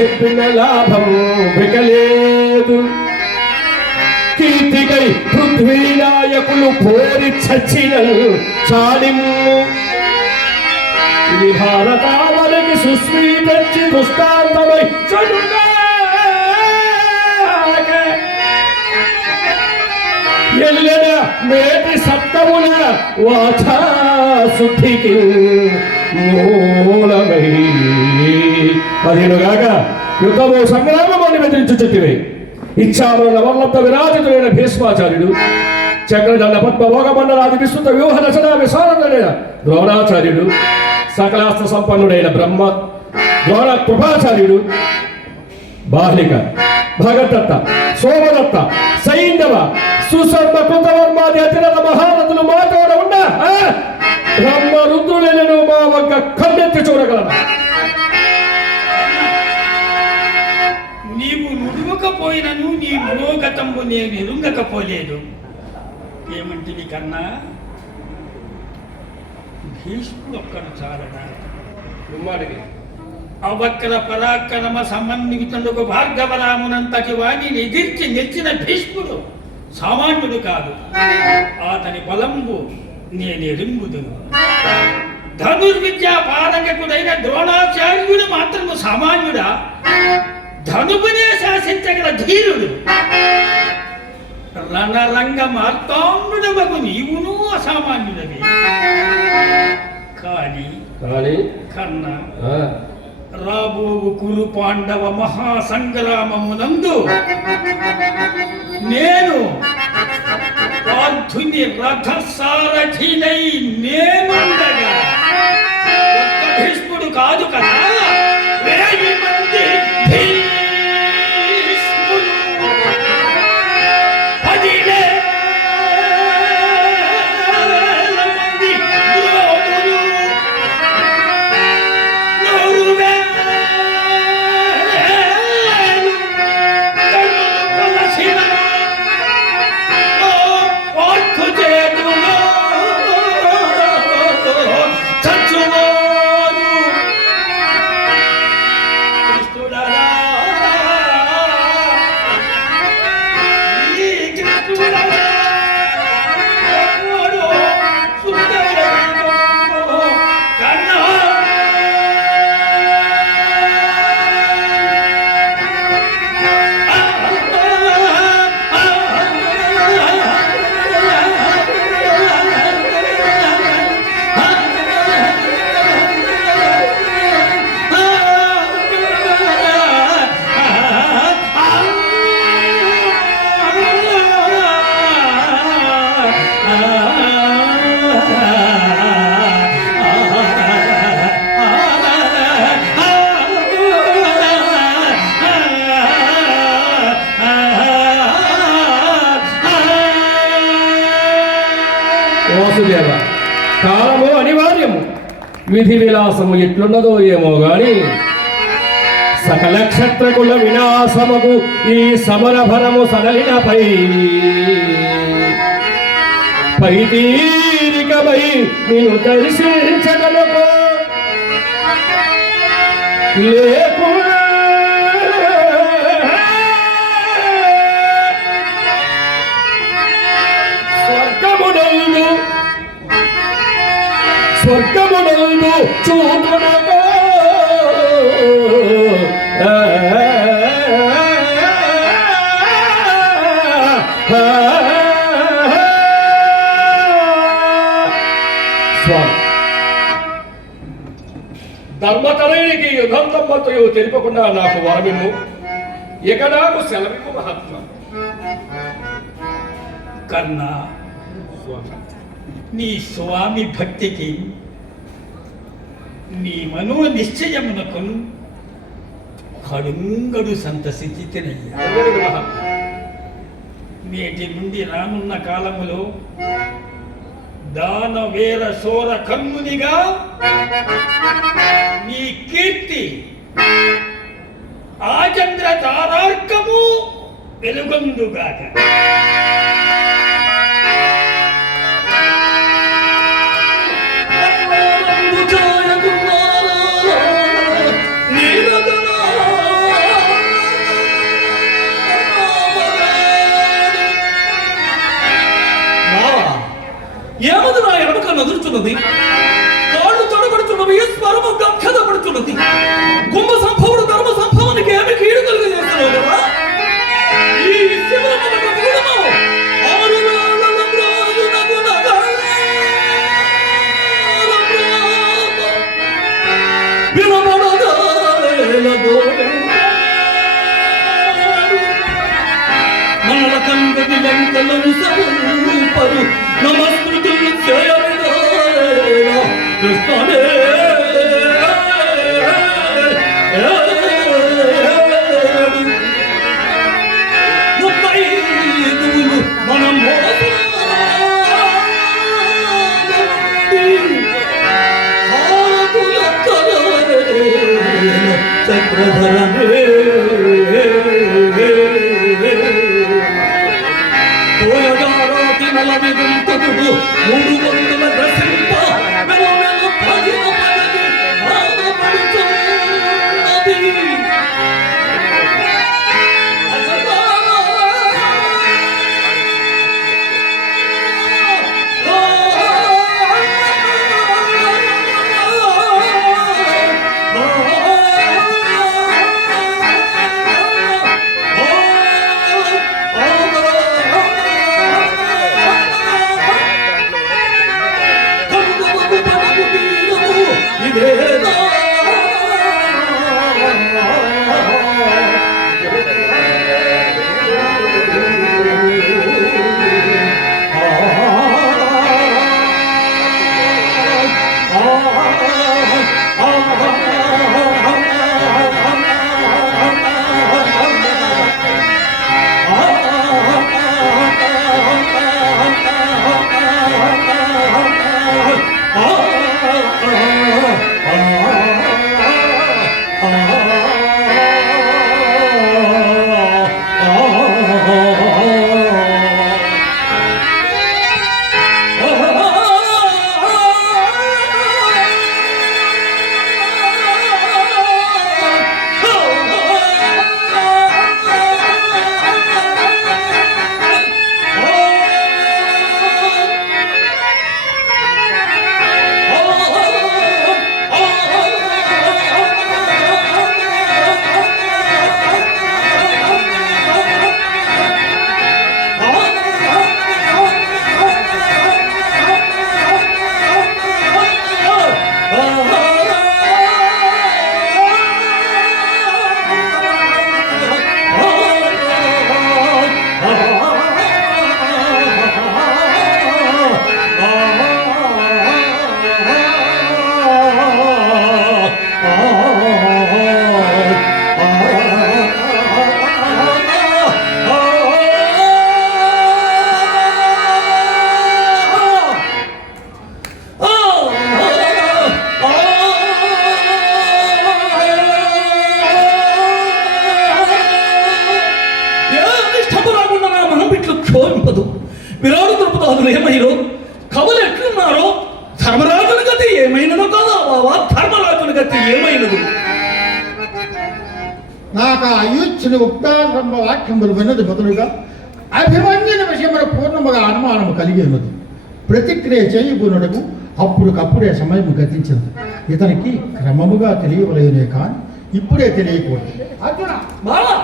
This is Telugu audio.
చెప్పిన లాభము మిగలేదు కీర్తికై పృథ్వీ నాయకులు పోరి చచ్చిన చాలిమ్ము. ఇది భారతావనికి సుస్మీతచ్చి దృష్టాంతమై చదువుగా ఎల్లెడ మేటి సప్తమున వాచా శుద్ధికి మూలమై. పదిహేనుగాక యుద్ధము సంగ్రామం అని బెదిరించు చెప్పివే ఇచ్చాము నవల్లబ్ధ విరాజితుడైన భీష్మాచార్యుడు చక్రదండ పద్మ భోగమండలాది విస్తృత వ్యూహ రచన విశారదుడైన ద్రోణాచార్యుడు సకలాస్త్ర సంపన్నుడైన బ్రహ్మ ద్రోణ కృపాచార్యుడు బాహ్లిక భగదత్త సోమదత్త సైంధవ సుసర్మ కృతవర్మాది అతిరథ మహారథులు మాతోడ ఆ? బ్రహ్మ రుద్రులను మా వంక కన్నెత్తి చూడగలరా నీవు నుడువకపోయినను నీ మనోగతంబు నేను ఎరుంగకపోలేదు ఏమంటివి కన్నా? భీష్ముడు ఒక్కడు చాలనా ఉమ్మాడికి అవక్ర పరాక్రమ సమన్వితుడుకు భార్గవరామునంతటి వాణిని ఎదిర్చి నెచ్చిన భీష్ముడు సామాన్యుడు కాదు. అతని బలంబు నేను ఎరుంగుదును ధనుర్విద్యా పారగకుడైన ద్రోణాచార్యుడు మాత్రము సామాన్యుడా? ధనువునే శాసించగల ధీరుడు. రణరంగ మార్తాండుడవకు నీవును అసామాన్యుడవి. కానీ కానీ కన్నా రాబో కురు పాండవ మహాసంగ్రామమునందు నేను పార్థుని రథసారథినై నేనుండగా విధి విలాసము ఎట్లున్నదో ఏమో గాని సకల క్షత్రకుల వినాశముకు ఈ సమరభరము సడలినపై పై తీరికమై నేను దర్శించగలకు లేకుండా స్వర్గమునందు స్వర్గమునందు చూపునగా స్వామి యుధం తప్పతయో తెలుపకుండా నాకు వరమిము ఇక నాకు సెలవికు మహాత్మ కన్నా నీ స్వామి భక్తికి నీ మనో నిశ్చయమునకు కడుంగడు సంతసించితినయ్యా. అందరికీ నేటి నుండి రానున్న కాలములో దాన వేర శోర కన్నునిగా నీ కీర్తి ఆచంద్ర తారార్కము వెలుగొందుగాక. నా ఎడమక తడబడుచున్నది కాళ్ళు తడబడుచున్నవి స్వరము గక్కదపడుచున్నది కుంభ సంభవుడు ధర్మ సంభవానికి ఏమి కీడు కలిగజేస్తున్నావు కదా? ఈ శివరమునకు మూలము మూడు వందల విరాడు దృపదాదులు ఏమైరో కవులు ఎట్లున్నారో ధర్మరాజుని గతి ఏమైనదో కాదా బావా? ధర్మరాజుని గతి ఏమైనదు? నాకు ఆ యూచ్ని ఉక్తారంభ వాక్యములు విన్నది మొదలుగా అభిమన్యుని విషయమున పూర్ణముగా అనుమానము కలిగి ఉన్నది ప్రతిక్రియ చేయబోనడము అప్పుడుకప్పుడే సమయం గతించింది ఇతనికి క్రమముగా తెలియవలేనే కానీ ఇప్పుడే తెలియకూడదు. అర్జున బావా